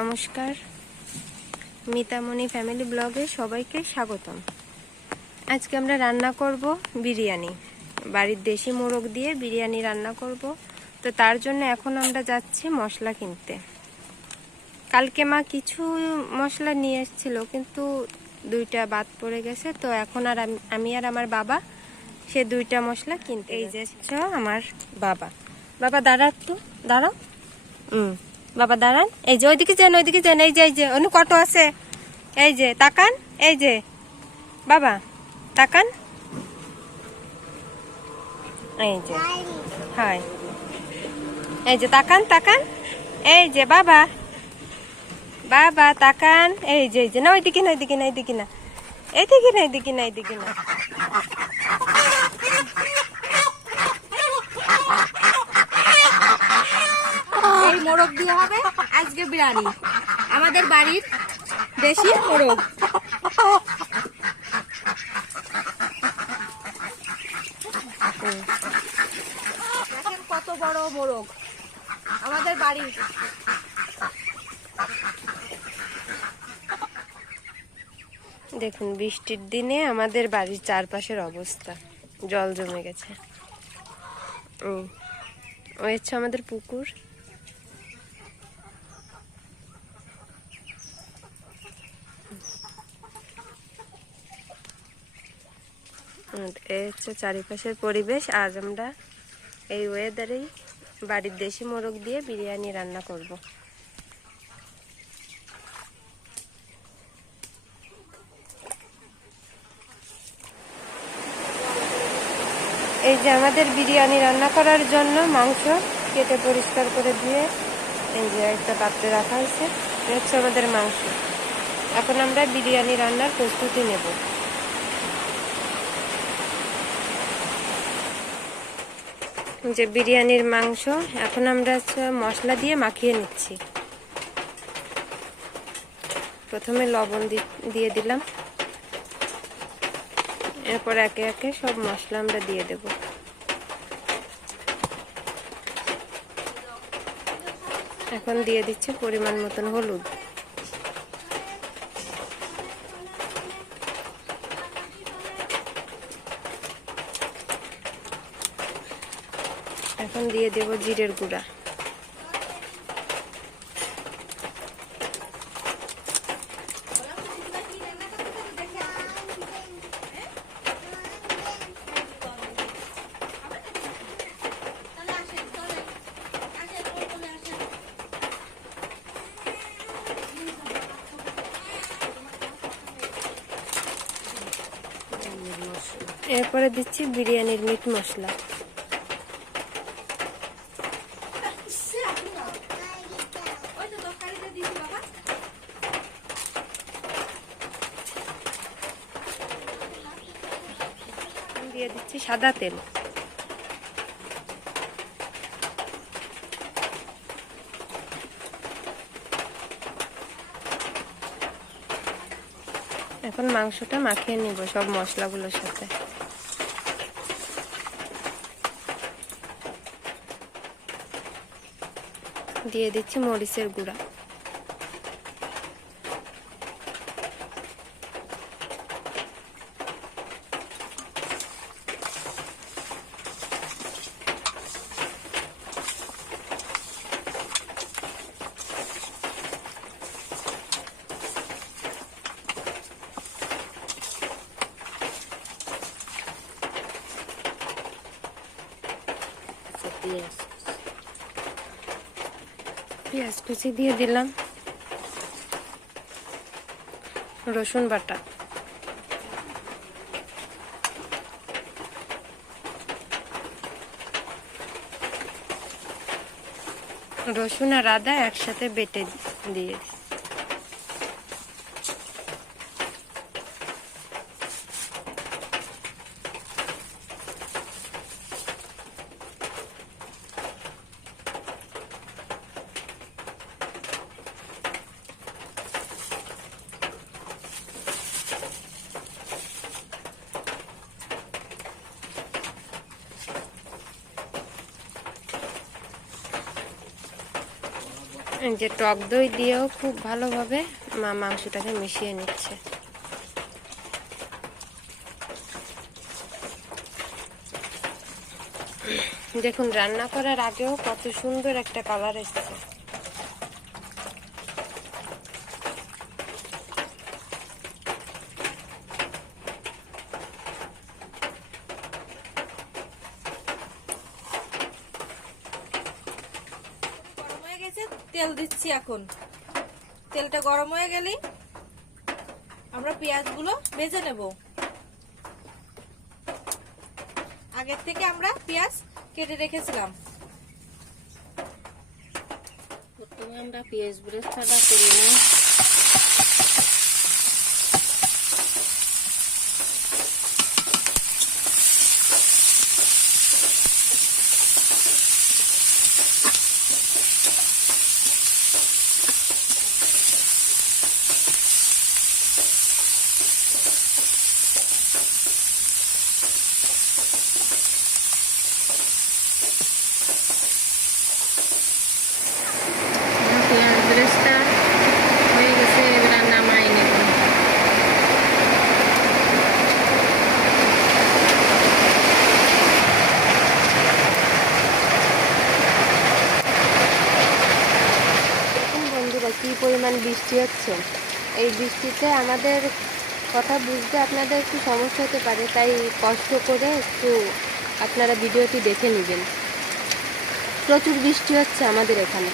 নমস্কার, মিতামণি ফ্যামিলি ব্লগে সবাইকে স্বাগতম। আজকে আমরা রান্না করব বিরিয়ানি, বাড়ির দেশি মোরগ দিয়ে বিরিয়ানি রান্না করব। তো তার জন্য এখন আমরা যাচ্ছি মশলা কিনতে। কালকে মা কিছু মশলা নিয়ে এসেছিল, কিন্তু দুইটা বাদ পড়ে গেছে। তো এখন আর আমি আর আমার বাবা সে দুইটা মশলা কিনতে। এই যে আমার বাবা, বাবা দাঁড়াও। বাবা দাঁড়ান, এই যে ওইদিকে যান, এই যে অনু কত আছে, এই যে তাকান, এই যে বাবা তাকান, এই যে হাই, এই যে তাকান, এই যে বাবা তাকান, এই যে না এইদিকে না এই মোরগ দিয়ে হবে আজকে বিরিয়ানি, আমাদের বাড়ির দেশি মোরগ। দেখেন কত বড় মোরগ আমাদের বাড়ির। দেখুন বৃষ্টির দিনে আমাদের বাড়ির চারপাশের অবস্থা, জল জমে গেছে। ওই হচ্ছে আমাদের পুকুর। এই হচ্ছে চারিপাশের পরিবেশ। আজ আমরা এই ওয়েদারেই বাড়ির দেশি মোরগ দিয়ে বিরিয়ানি রান্না করব। এই যে আমাদের বিরিয়ানি রান্না করার জন্য মাংস কেটে পরিষ্কার করে দিয়ে এই যে একটা পাত্রে রাখা হয়েছে। এই হচ্ছে আমাদের মাংস। এখন আমরা বিরিয়ানি রান্নার প্রস্তুতি নেব। যে বিরিয়ানির মাংস এখন আমরা মশলা দিয়ে মাখিয়ে নিচ্ছি। প্রথমে লবণ দিয়ে দিলাম, এরপর একে একে সব মশলা আমরা দিয়ে দেব। এখন দিয়ে দিচ্ছে পরিমাণ মতন হলুদ, এখন দিয়ে দেব জিরের গুঁড়া, এরপরে দিচ্ছি বিরিয়ানির মিট মশলা, দিয়ে দিচ্ছি সাদা তেল, এখন মাংসটা মাখিয়ে নিব সব মশলাগুলোর সাথে। দিয়ে দিচ্ছি মরিচের গুঁড়া, পেঁয়াজ কুচি দিয়ে দিলাম, রসুন বাটা, রসুন আর আদা একসাথে বেটে দিয়ে এই যে টক দই দিয়েও খুব ভালোভাবে মা মাংসটাকে মিশিয়ে নিচ্ছে। দেখুন রান্না করার আগেও কত সুন্দর একটা কালার এসেছে। তেল দিচ্ছি। এখন তেলটা গরম হয়ে গেলেই আমরা পেঁয়াজগুলো ভেজে নেব। আগের থেকে আমরা পেঁয়াজ কেটে রেখেছিলাম। প্রথমে আমরা পেঁয়াজ বেরেস্তাটা করে নিই। পেঁয়াজ বেরেস্তা হয়ে গেছে, এবার নামাই নেব। দেখুন বন্ধুরা কি পরিমাণ বৃষ্টি হচ্ছে। এই বৃষ্টিতে আমাদের কথা বুঝতে আপনাদের একটু সমস্যা হতে পারে, তাই কষ্ট করে একটু আপনারা ভিডিওটি দেখে নেবেন। প্রচুর বৃষ্টি হচ্ছে আমাদের এখানে।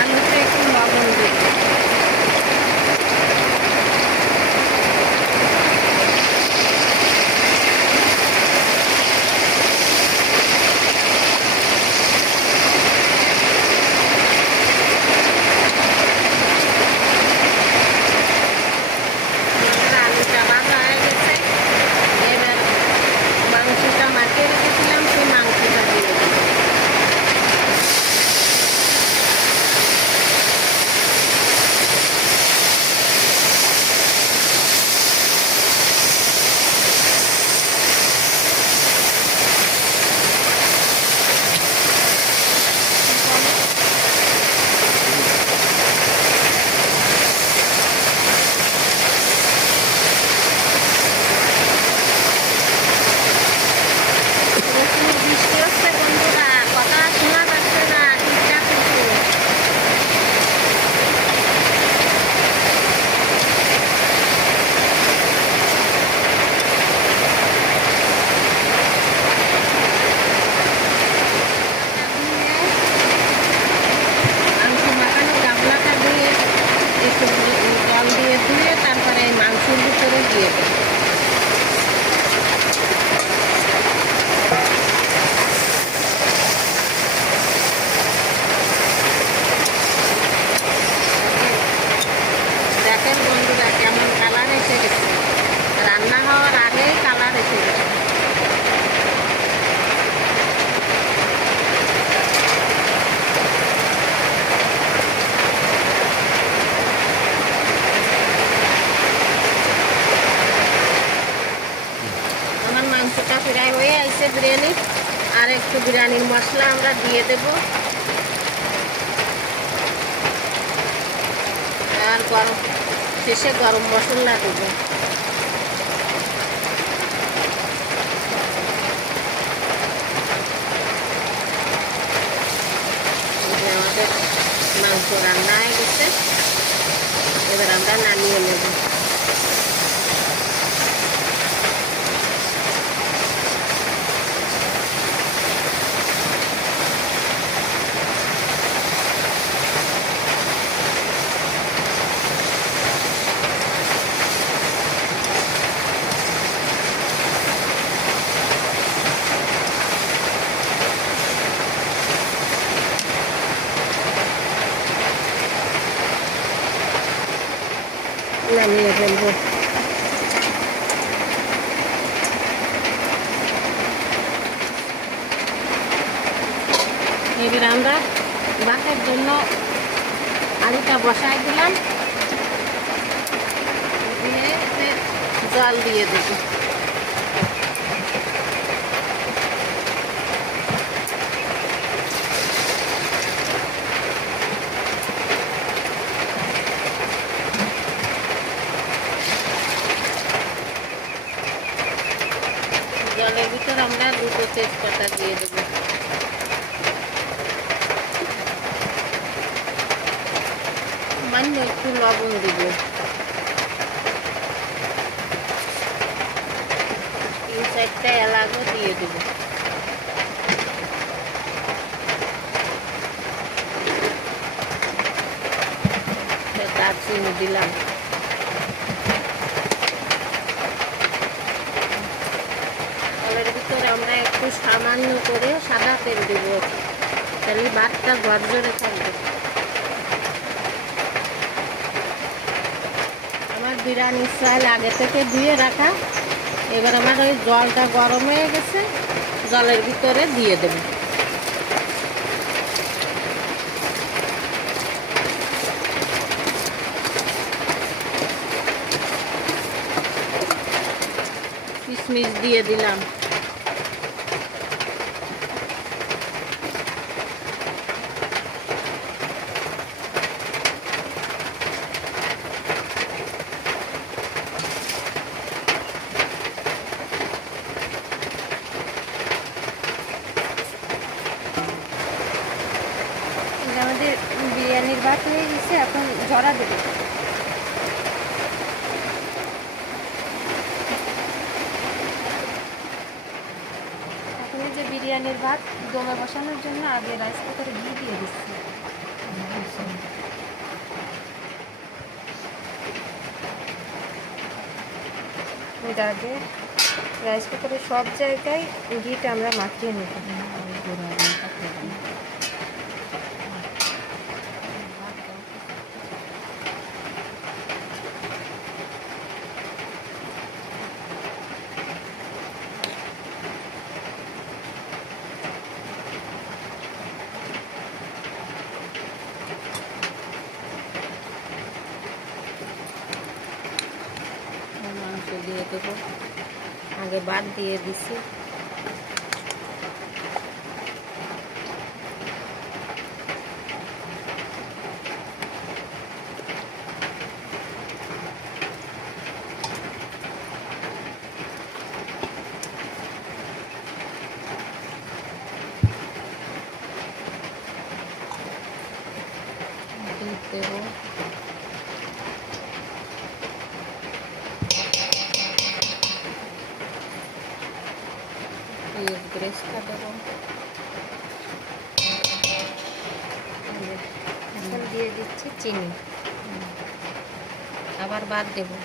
আলুতে একটু লবণ দিই। আলুটা ভাজা হয়ে গেছে, এবার মাংসটা মাখিয়ে রেখেছিলাম, সেই মাংসটা দিয়ে দেব। প্রচুর বৃষ্টি হচ্ছে বন্ধুরা, কথা শোনা যাচ্ছে না ঠিকঠাক মতো। মাংস মাখানো গামলাটা দিয়ে একটু জল দিয়ে ধুয়ে তারপরে মাংসের ভিতরে দিয়ে দেব। দেখেন বন্ধুরা কেমন কালার এসে গেছে, রান্না হওয়ার আগেই কালার এসে গেছে। আমার মাংসটা প্রায় হয়ে আসছে বিরিয়ানি। আর একটু বিরিয়ানির মশলা আমরা দিয়ে দেব। আর শেষে গরম মশলা দেব। আমাদের মাংস রান্না হয়ে গেছে, এবার আমরা নামিয়ে নেব। নামিয়ে ফেলবো। এবার আমরা ভাতের জন্য আলুটা বসাই দিলাম, দিয়ে এতে জল দিয়ে দেব। জলের ভিতর আমরা 2টো তেজপাতা দিয়ে দেবো। সামান্য একটু লবণ দিব, 3-4টা এলাচও দিয়ে দেব। দারচিনি দিলাম। জলের ভিতরে আমরা একটু সামান্য করে সাদা তেল দেব, তাহলে ভাতটা ঝরঝরে থাকবে। আমার বিরিয়ানির চাল আগে থেকে ধুয়ে রাখা, এবার আমার ওই জলটা গরম হয়ে গেছে, জলের ভিতরে দিয়ে দেব। কিশমিশ দিয়ে দিলাম। আমাদের বিরিয়ানির ভাত হয়ে গেছে, এখন ঝরা দেবে। এখন এই যে বিরিয়ানির ভাত দমে বসানোর জন্য আগে রাইস কুকারে ঘি দিয়ে দিচ্ছি। এটা আগে রাইস কুকারের সব জায়গায় ঘিটা আমরা মাখিয়ে নেব। মাংস দিয়ে দেবো, আগে ভাত দিয়ে দিছি। দুধ দেবো, গ্রেসটা দেবো, এখন দিয়ে দিচ্ছি চিনি। আবার ভাত দেবো।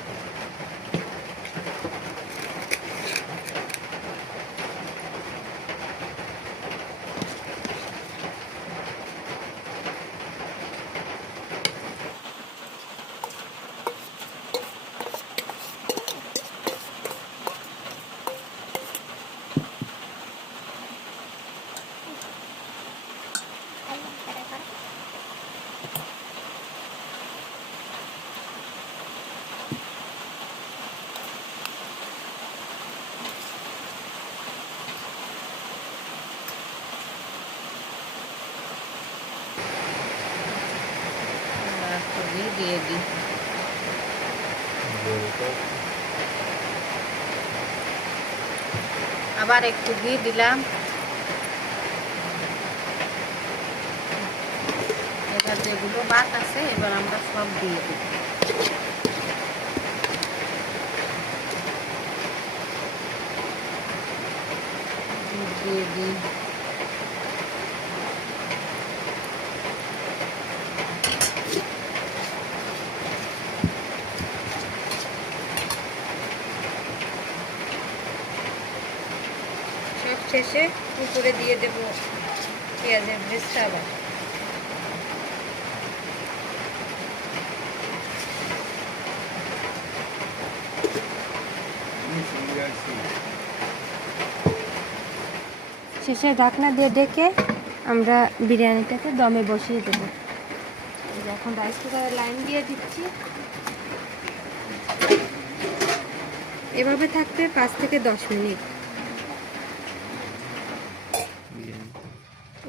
ঘি দিয়ে দিই। আবার একটু ঘি দিলাম। এবার যেগুলো ভাত আছে এবার আমরা সব দিয়ে দিই। দুধ দিয়ে দিই, সব শেষে উপরে দিয়ে দেব পেঁয়াজের ব্রেস্তা। আবার শেষে ঢাকনা দিয়ে ডেকে আমরা বিরিয়ানিটাকে দমে বসিয়ে দেবো। এই যে এখন রাইস কুকারে লাইন দিয়ে দিচ্ছি। এভাবে থাকবে 5 থেকে 10 মিনিট।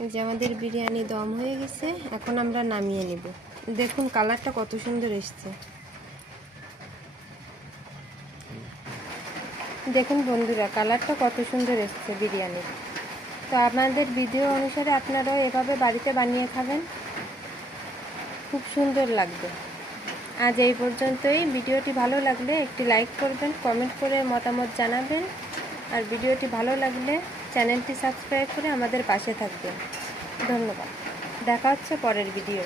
এই যে আমাদের বিরিয়ানি দম হয়ে গেছে, এখন আমরা নামিয়ে নেব। দেখুন কালারটা কত সুন্দর এসছে। দেখুন বন্ধুরা, কালারটা কত সুন্দর এসছে বিরিয়ানির। তো আপনাদের ভিডিও অনুসারে আপনারাও এভাবে বাড়িতে বানিয়ে খাবেন, খুব সুন্দর লাগবে। আজ এই পর্যন্তই। ভিডিওটি ভালো লাগলে একটি লাইক করবেন, কমেন্ট করে মতামত জানাবেন, আর ভিডিওটি ভালো লাগলে চ্যানেলটি সাবস্ক্রাইব করে আমাদের পাশে থাকবেন। ধন্যবাদ। দেখা হচ্ছে পরের ভিডিও।